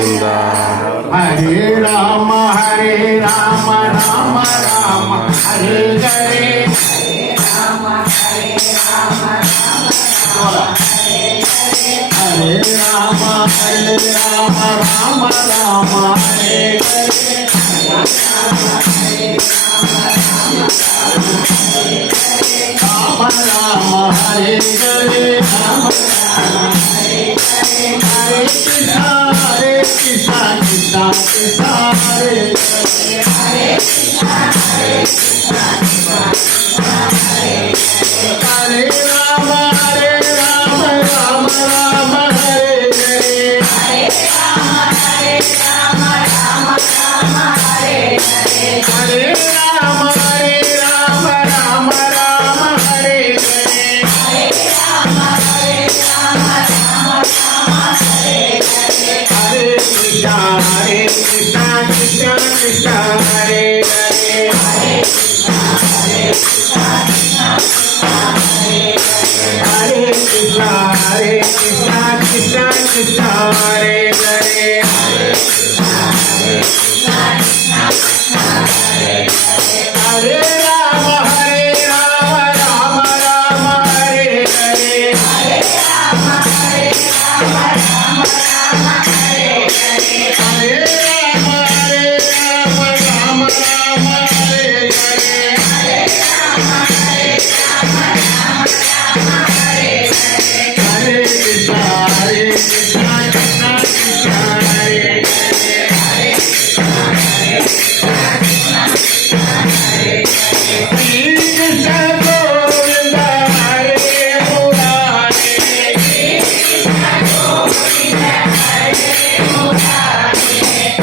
गोविंद हरे राम राम राम हरे हरे हरे राम राम राम हरे हरे राम राम हरे हरे हरे कृष्णा कृष्णा कृष्णा हरे हरे राम राम राम हरे हरे हरे राम राम हरे हरे हरे कृष्णा कृष्णा कृष्णा हरे हरे हरे कृष्णा कृष्णा कृष्णा हरे हरे हरे राम राम हरे हरे हरे राम राम हरे हरे हरे कृष्णा कृष्णा कृष्णा हरे श्री कृष्ण गोविंद हरे मुरारे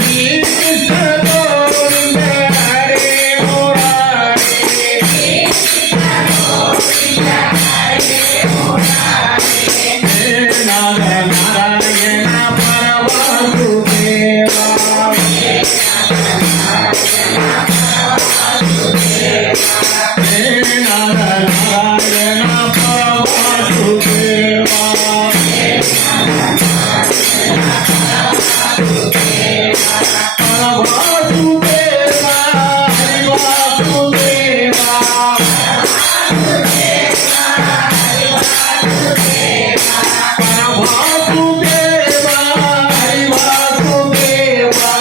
श्री कृष्ण गोविंद हरे नारायण परमवासुदेवा नारायण परमवासुदेवा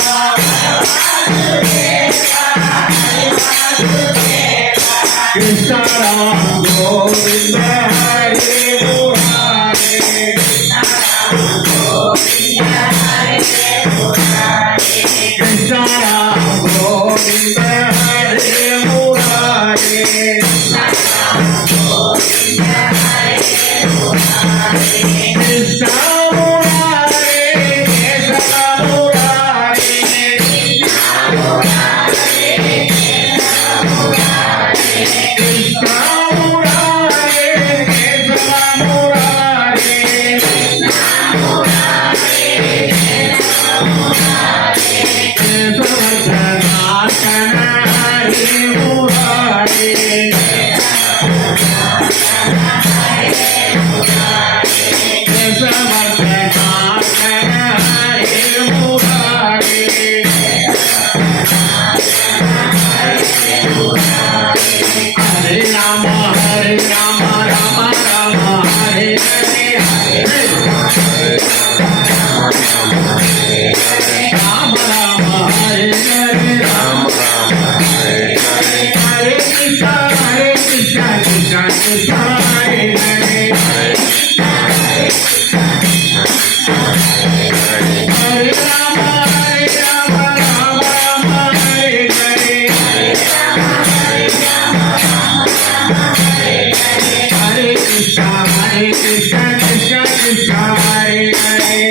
कृष्ण राम गोविंद हरे मुरारे कृष्ण राम गोविंद हरे मुरारे कृष्ण मुरारे कृष्ण मुरारे कृष्ण मुरारे कृष्ण मुरारे केशवनाथन हरे मुरारे केशवनाथन हरे मुरारे हरे राम राम राम हरे हरे हरे राम राम हरे हरे हरे कृष्णा कृष्णा कृष्णा हरे हरे हरे राम राम हरे हरे हरे कृष्णा कृष्णा कृष्णा हरे हरे